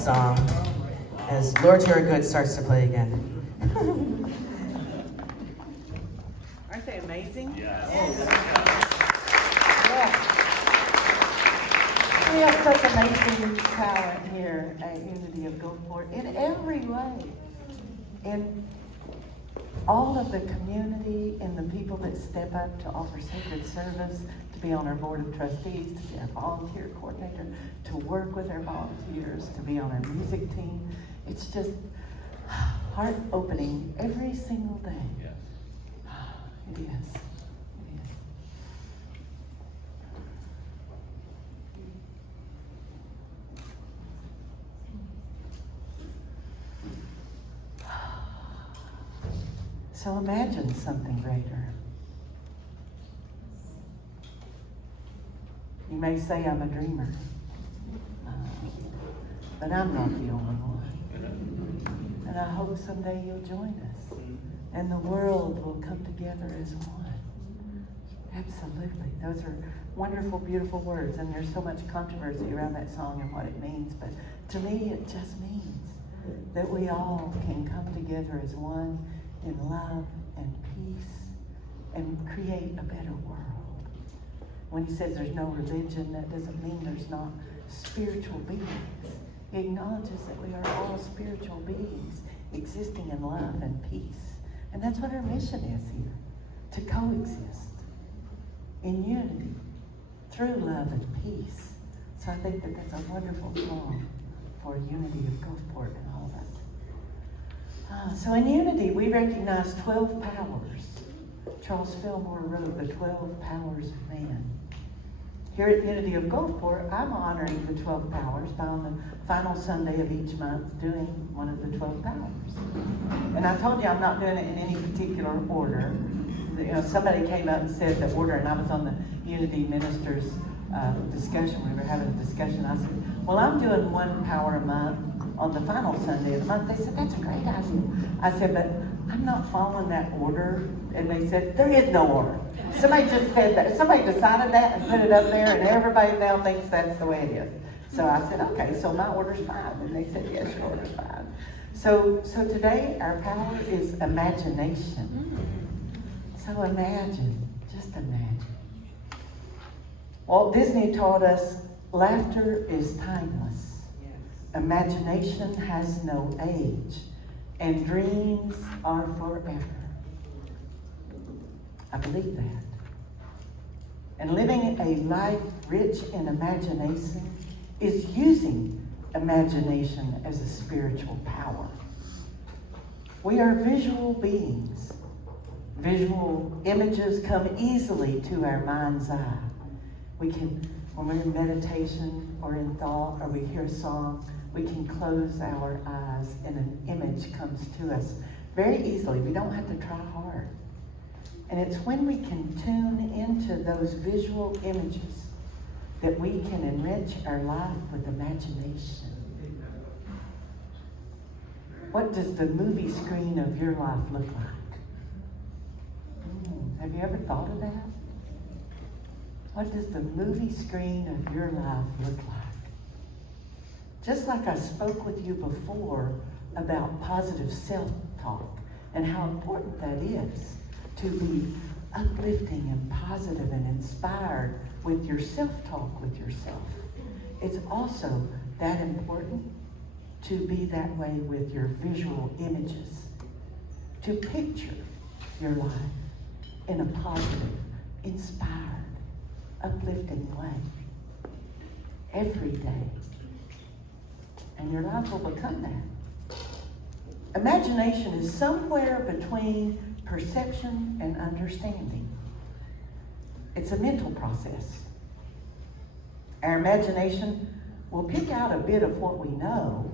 song as Lord You're Good starts to play again. Aren't they amazing? Yes. We have such amazing talent here at Unity of Gulfport in every way. In all of the community and the people that step up to offer sacred service, to be on our board of trustees, to be our volunteer coordinator, to work with our volunteers, to be on our music team. It's just heart-opening every single day. Yeah. It is. It is. So imagine something greater. You may say I'm a dreamer, but I'm not the only one. And I hope someday you'll join us, and the world will come together as one. Absolutely. Those are wonderful, beautiful words, and there's so much controversy around that song and what it means, but to me it just means that we all can come together as one in love and peace and create a better world. When he says there's no religion, that doesn't mean there's not spiritual beings. He acknowledges that we are all spiritual beings existing in love and peace. And that's what our mission is here, to coexist in unity through love and peace. So I think that that's a wonderful song for Unity of Gulfport and all of us. So in Unity, we recognize 12 powers. Charles Fillmore wrote the 12 powers of man. Here at Unity of Gulfport, I'm honoring the 12 powers by on the final Sunday of each month doing one of the 12 powers. And I told you I'm not doing it in any particular order. You know, somebody came up and said the order, and I was on the Unity ministers discussion. We were having a discussion. I said, well, I'm doing one power a month on the final Sunday of the month. They said, that's a great idea. I said, but I'm not following that order. And they said, there is no order. Somebody just said that. Somebody decided that and put it up there, and everybody now thinks that's the way it is. So I said, okay, so my order's fine. And they said, yes, your order's fine. So today our power is imagination. So imagine, just imagine. Walt Disney taught us laughter is timeless. Imagination has no age, and dreams are forever. I believe that. And living a life rich in imagination is using imagination as a spiritual power. We are visual beings. Visual images come easily to our mind's eye. We can, when we're in meditation or in thought, or we hear a song, we can close our eyes and an image comes to us very easily. We don't have to try hard. And it's when we can tune into those visual images that we can enrich our life with imagination. What does the movie screen of your life look like? Have you ever thought of that? What does the movie screen of your life look like? Just like I spoke with you before about positive self-talk and how important that is to be uplifting and positive and inspired with your self-talk with yourself. It's also that important to be that way with your visual images, to picture your life in a positive, inspired, uplifting way every day. And your life will become that. Imagination is somewhere between perception and understanding. It's a mental process. Our imagination will pick out a bit of what we know,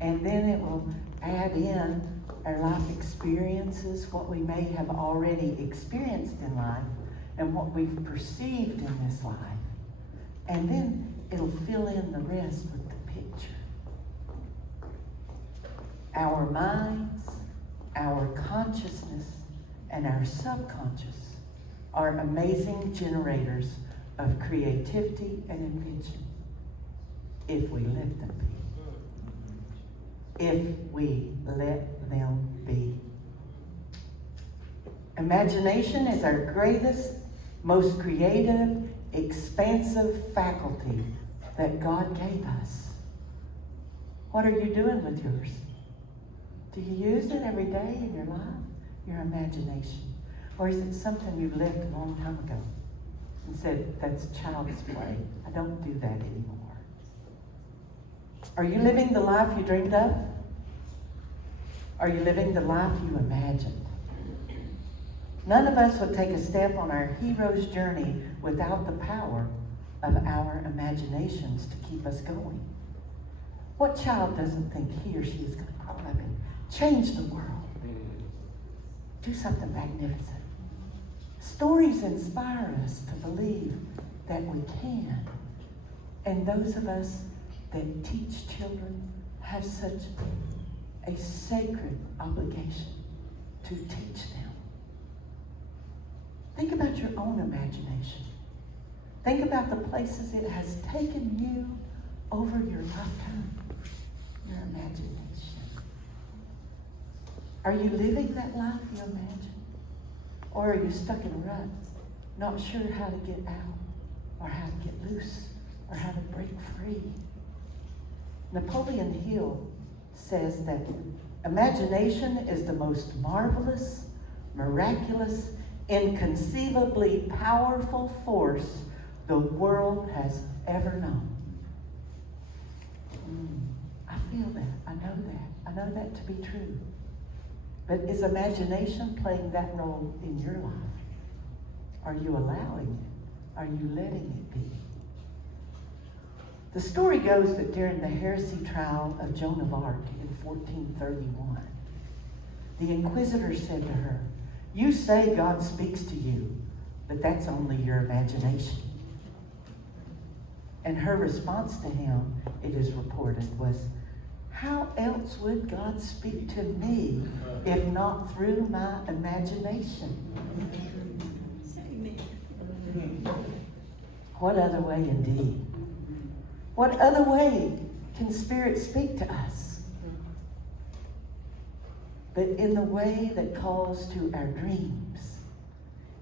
and then it will add in our life experiences, what we may have already experienced in life, and what we've perceived in this life. And then it'll fill in the rest with the picture. Our minds, our consciousness, and our subconscious are amazing generators of creativity and invention if we let them be. if we let them be. Imagination is our greatest, most creative, expansive faculty that God gave us. What are you doing with yours? Do you use it every day in your life? Your imagination? Or is it something you left a long time ago and said, that's child's play? I don't do that anymore. Are you living the life you dreamed of? Are you living the life you imagined? None of us would take a step on our hero's journey without the power of our imaginations to keep us going. What child doesn't think he or she is going to grow up and change the world? Do something magnificent. Stories inspire us to believe that we can. And those of us that teach children have such a sacred obligation to teach them. Think about your own imagination. Think about the places it has taken you over your lifetime. Your imagination. Are you living that life you imagine? Or are you stuck in a rut, not sure how to get out, or how to get loose, or how to break free? Napoleon Hill says that imagination is the most marvelous, miraculous, inconceivably powerful force the world has ever known. I feel that. I know that. I know that to be true. But is imagination playing that role in your life? Are you allowing it? Are you letting it be? The story goes that during the heresy trial of Joan of Arc in 1431, the inquisitor said to her, "You say God speaks to you, but that's only your imagination." And her response to him, it is reported, was, "How else would God speak to me if not through my imagination?" What other way indeed? What other way can Spirit speak to us but in the way that calls to our dreams,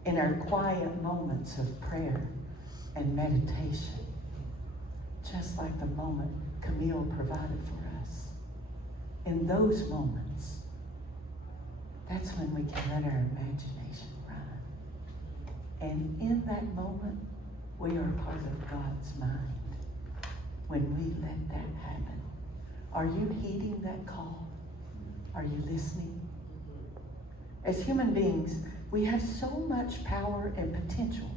in our quiet moments of prayer and meditation, just like the moment Camille provided for us. In those moments, that's when we can let our imagination run. And in that moment, we are part of God's mind. When we let that happen, are you heeding that call? Are you listening? As human beings, we have so much power and potential,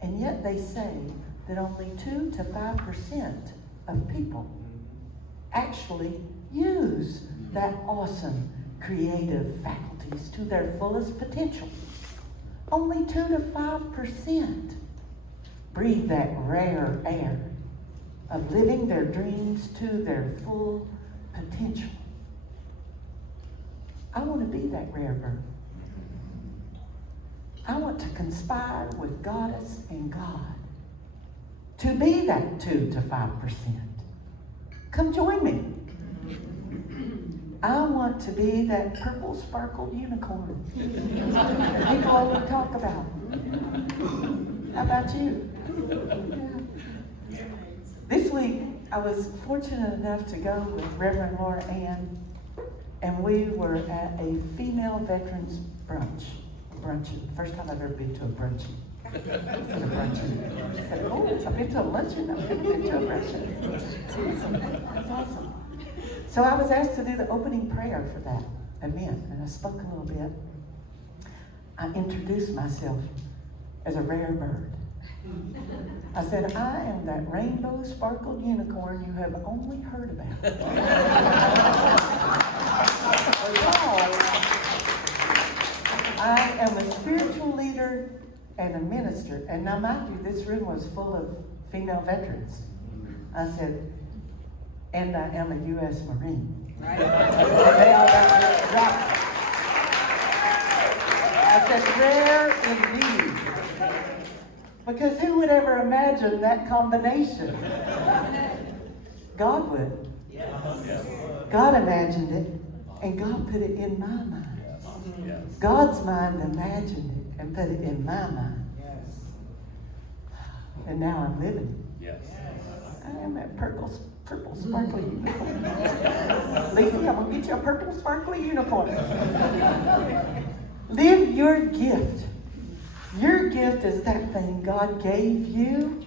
and yet they say that only 2 to 5% of people actually use that awesome creative faculties to their fullest potential. Only 2 to 5% breathe that rare air of living their dreams to their full potential. I want to be that rare bird. I want to conspire with Goddess and God to be that 2 to 5%. Come join me. I want to be that purple sparkled unicorn that people always talk about. How about you? This week, I was fortunate enough to go with Reverend Laura Ann, and we were at a female veterans bruncheon. First time I've ever been to a bruncheon. I said a bruncheon. I said, oh, I've been to a luncheon, I've never been to a bruncheon. That's awesome. So I was asked to do the opening prayer for that event, and I spoke a little bit. I introduced myself as a rare bird. I said, I am that rainbow sparkled unicorn you have only heard about. I am a spiritual leader and a minister. And now, mind you, this room was full of female veterans. I said, and I am a U.S. Marine. Right. And they all got right. I said, rare indeed. Because who would ever imagine that combination? God would. God imagined it, and God put it in my mind. God's mind imagined it and put it in my mind. And now I'm living. I am that purple sparkly unicorn. Lacey, I'm going to get you a purple sparkly unicorn. Live your gift. Your gift is that thing God gave you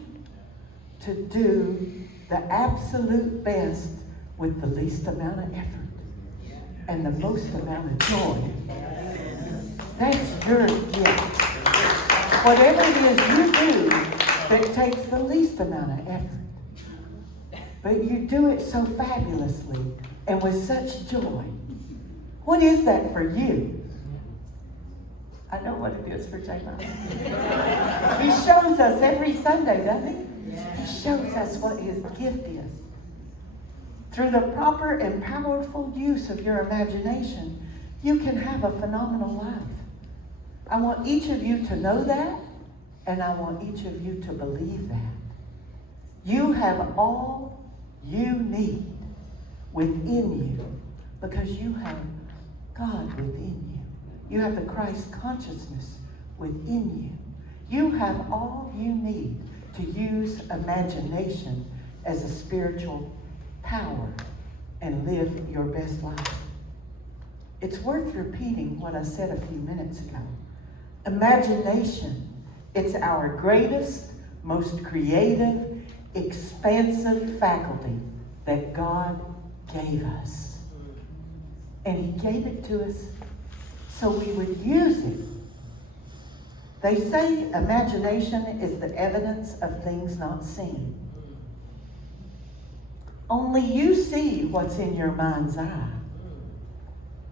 to do the absolute best with the least amount of effort and the most amount of joy. That's your gift. Whatever it is you do that takes the least amount of effort, but you do it so fabulously and with such joy. What is that for you? I know what it is for J-Mom. He shows us every Sunday, doesn't he? He shows us what his gift is. Through the proper and powerful use of your imagination, you can have a phenomenal life. I want each of you to know that, and I want each of you to believe that. You have all you need within you because you have God within you. You have the Christ consciousness within you. You have all you need to use imagination as a spiritual power and live your best life. It's worth repeating what I said a few minutes ago. Imagination, it's our greatest, most creative, expansive faculty that God gave us. And he gave it to us so we would use it. They say imagination is the evidence of things not seen. Only you see what's in your mind's eye.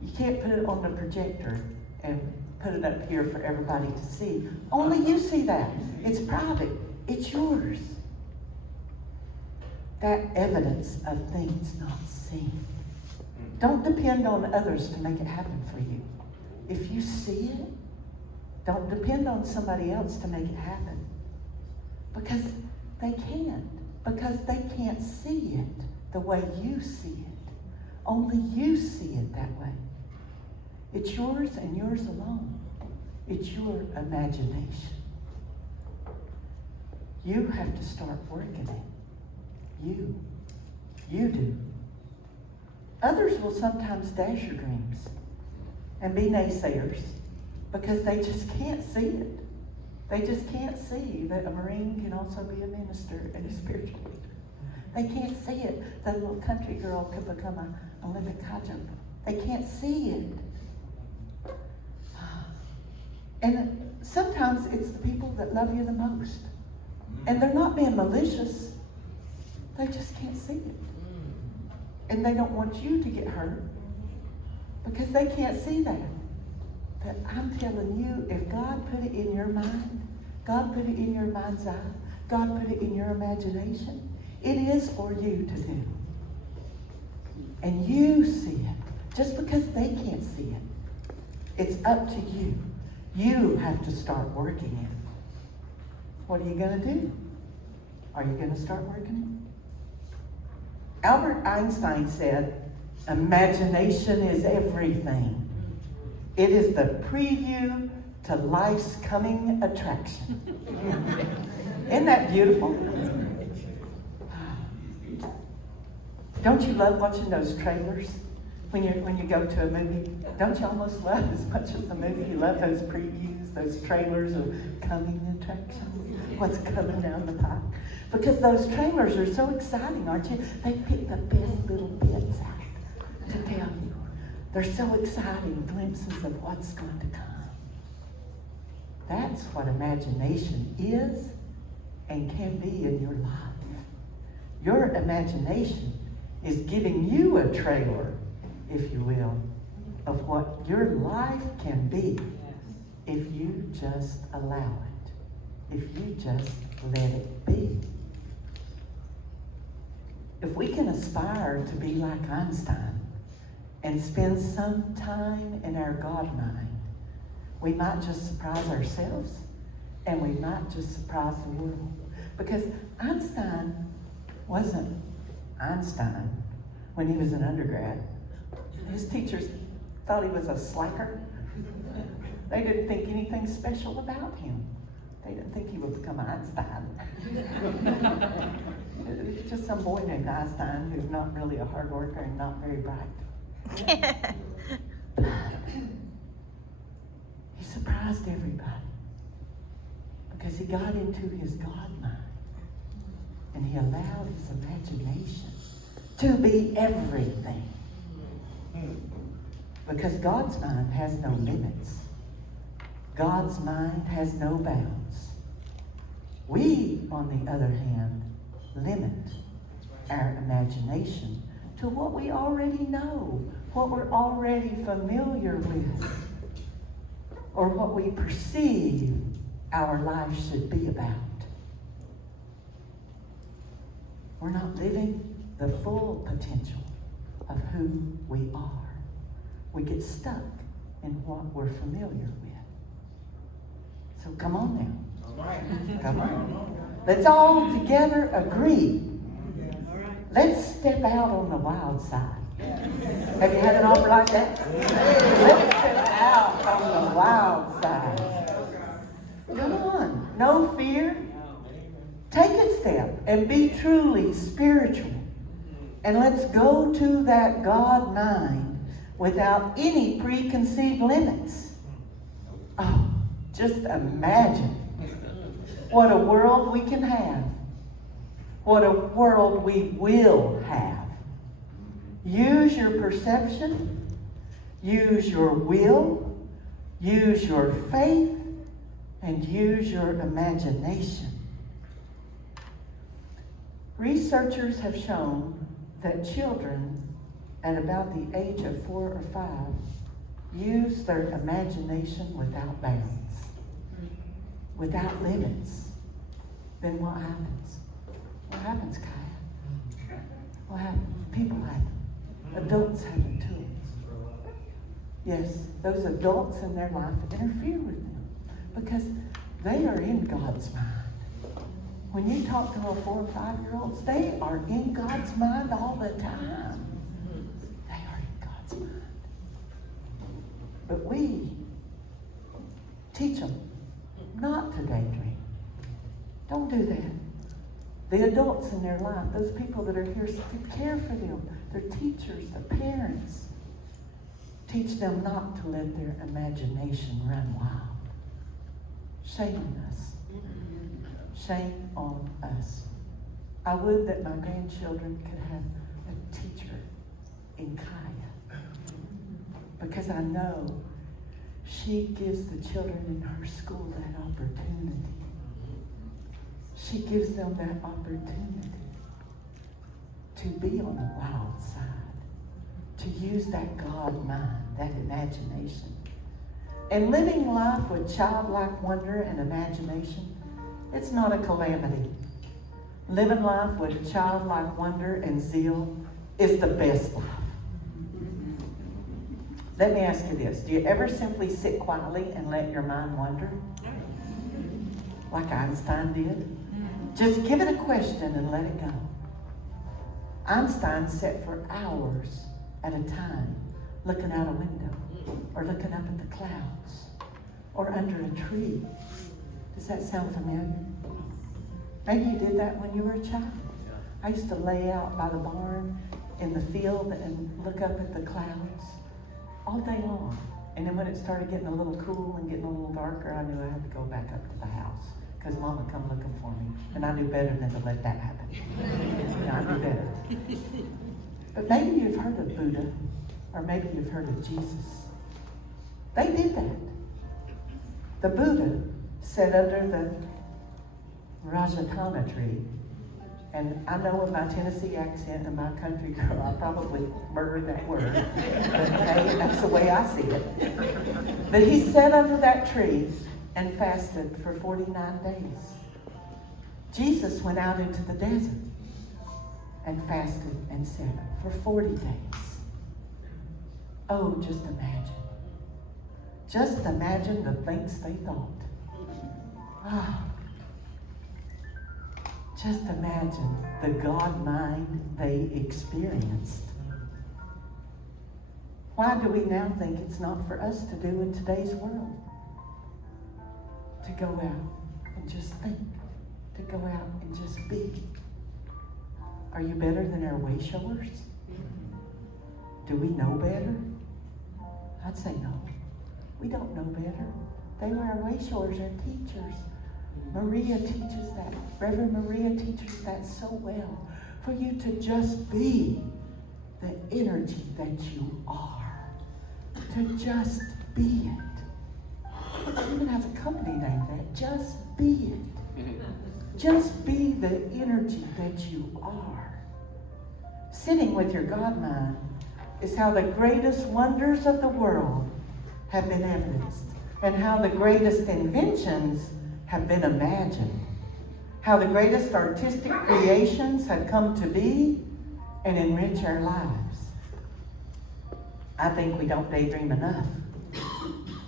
You can't put it on the projector and put it up here for everybody to see. Only you see that. It's private. It's yours. That evidence of things not seen. Don't depend on others to make it happen for you. If you see it, don't depend on somebody else to make it happen. Because they can't. Because they can't see it the way you see it. Only you see it that way. It's yours and yours alone. It's your imagination. You have to start working it. You do. Others will sometimes dash your dreams and be naysayers because they just can't see it. They just can't see that a Marine can also be a minister and a spiritual leader. They can't see it that a little country girl could become an Olympic high jumper. They can't see it. And sometimes it's the people that love you the most. And they're not being malicious. They just can't see it. And they don't want you to get hurt because they can't see that. But I'm telling you, if God put it in your mind, God put it in your mind's eye, God put it in your imagination, it is for you to do. And you see it. Just because they can't see it, it's up to you. You have to start working it. What are you going to do? Are you going to start working it? Albert Einstein said, imagination is everything. It is the preview to life's coming attraction. Isn't that beautiful? Don't you love watching those trailers when you go to a movie? Don't you almost love as much as the movie? You love those previews, those trailers of coming attractions, what's coming down the pike. Because those trailers are so exciting, aren't you? They pick the best little bits out to tell you. They're so exciting glimpses of what's going to come. That's what imagination is and can be in your life. Your imagination is giving you a trailer, if you will, of what your life can be if you just allow it, if you just let it be. If we can aspire to be like Einstein and spend some time in our God mind, we might just surprise ourselves and we might just surprise the world. Because Einstein wasn't Einstein when he was an undergrad. His teachers thought he was a slacker. They didn't think anything special about him. They didn't think he would become Einstein. It's just some boy named Einstein who's not really a hard worker and not very bright. He surprised everybody because he got into his God mind and he allowed his imagination to be everything. Because God's mind has no limits. God's mind has no bounds. We, on the other hand, limit our imagination to what we already know, what we're already familiar with, or what we perceive our life should be about. We're not living the full potential of who we are. We get stuck in what we're familiar with. So come on now. Come on. Let's all together agree. Let's step out on the wild side. Have you had an offer like that? Let's step out on the wild side. Come on. No fear. Take a step and be truly spiritual. And let's go to that God mind without any preconceived limits. Oh, just imagine what a world we can have. What a world we will have. Use your perception. Use your will. Use your faith. And use your imagination. Researchers have shown that children at about the age of 4 or 5 use their imagination without bounds, without limits. Then what happens? What happens, Kaya? What happens? People have it. Adults have it too. Yes, those adults in their life interfere with them because they are in God's mind. When you talk to little 4 or 5-year-olds, they are in God's mind all the time. They are in God's mind. But we teach them not to daydream. Don't do that. The adults in their life, those people that are here to care for them, their teachers, their parents, teach them not to let their imagination run wild. Shame on us. Shame on us. I would that my grandchildren could have a teacher in Kaya. Because I know she gives the children in her school that opportunity. She gives them that opportunity to be on the wild side, to use that God mind, that imagination. And living life with childlike wonder and imagination, it's not a calamity. Living life with childlike wonder and zeal is the best life. Let me ask you this. Do you ever simply sit quietly and let your mind wander? Like Einstein did? Just give it a question and let it go. Einstein sat for hours at a time looking out a window or looking up at the clouds or under a tree. Does that sound familiar? Maybe you did that when you were a child. I used to lay out by the barn in the field and look up at the clouds all day long. And then when it started getting a little cool and getting a little darker, I knew I had to go back up to the house because Mama come looking for me. And I knew better than to let that happen. I knew better. But maybe you've heard of Buddha, or maybe you've heard of Jesus. They did that. The Buddha sat under the Rajatana tree. And I know with my Tennessee accent and my country girl, I probably murdered that word. But hey, that's the way I see it. But he sat under that tree and fasted for 49 days. Jesus went out into the desert and fasted and sat for 40 days. Oh, just imagine. Just imagine the things they thought. Ah. Just imagine the God mind they experienced. Why do we now think it's not for us to do in today's world? To go out and just think. To go out and just be. Are you better than our way showers? Do we know better? I'd say no. We don't know better. They were our way showers, our teachers. Maria teaches that. Reverend Maria teaches that so well. For you to just be the energy that you are. To just be it. It even has a company named that. Just be it. Just be the energy that you are. Sitting with your God mind is how the greatest wonders of the world have been evidenced, and how the greatest inventions have been imagined, how the greatest artistic creations have come to be and enrich our lives. I think we don't daydream enough.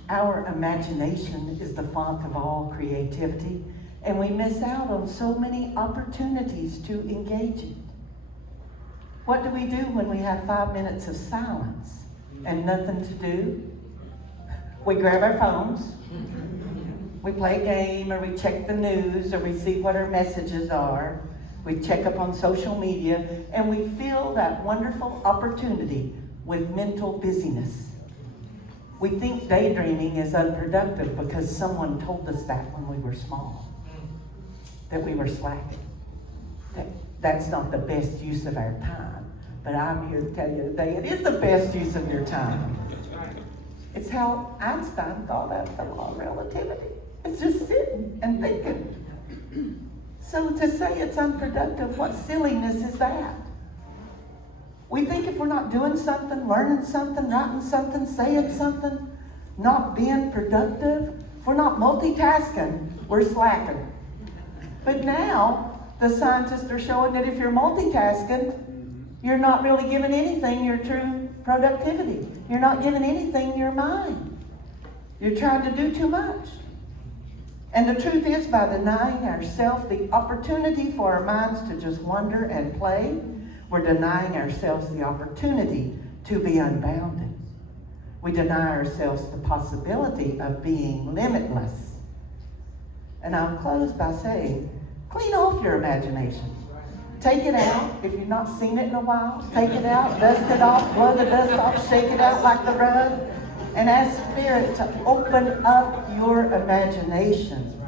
Our imagination is the font of all creativity, and we miss out on so many opportunities to engage it. What do we do when we have 5 minutes of silence and nothing to do? We grab our phones, we play a game, or we check the news, or we see what our messages are. We check up on social media, and we fill that wonderful opportunity with mental busyness. We think daydreaming is unproductive because someone told us that when we were small, that we were slacking. That's not the best use of our time. But I'm here to tell you today, it is the best use of your time. It's how Einstein thought out the law of relativity. It's just sitting and thinking. So to say it's unproductive, what silliness is that? We think if we're not doing something, learning something, writing something, saying something, not being productive, if we're not multitasking, we're slacking. But now, the scientists are showing that if you're multitasking, you're not really giving anything your true productivity. You're not giving anything your mind. You're trying to do too much. And the truth is, by denying ourselves the opportunity for our minds to just wonder and play, we're denying ourselves the opportunity to be unbounded. We deny ourselves the possibility of being limitless. And I'll close by saying, clean off your imagination. Take it out. If you've not seen it in a while, take it out, dust it off, blow the dust off, shake it out like the rug, and ask Spirit to open up your imagination.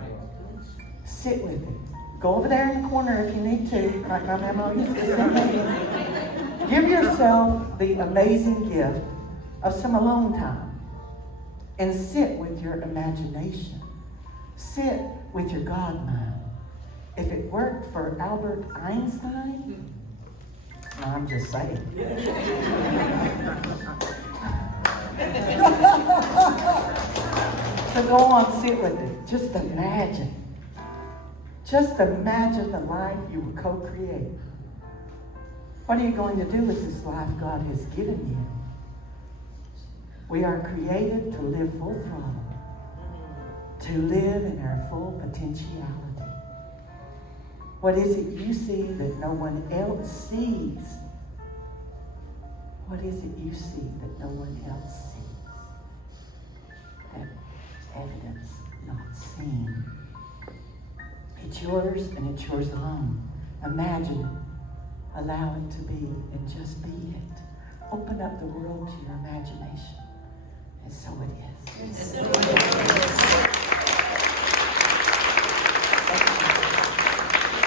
Sit with it. Go over there in the corner if you need to, like my mama used to say. Give yourself the amazing gift of some alone time and sit with your imagination. Sit with your God mind. If it worked for Albert Einstein, I'm just saying. So go on, sit with it. Just imagine. Just imagine the life you will co-create. What are you going to do with this life God has given you? We are created to live full throttle, to live in our full potentiality. What is it you see that no one else sees? What is it you see that no one else sees? That evidence not seen. It's yours and it's yours alone. Imagine it. Allow it to be and just be it. Open up the world to your imagination. And so it is.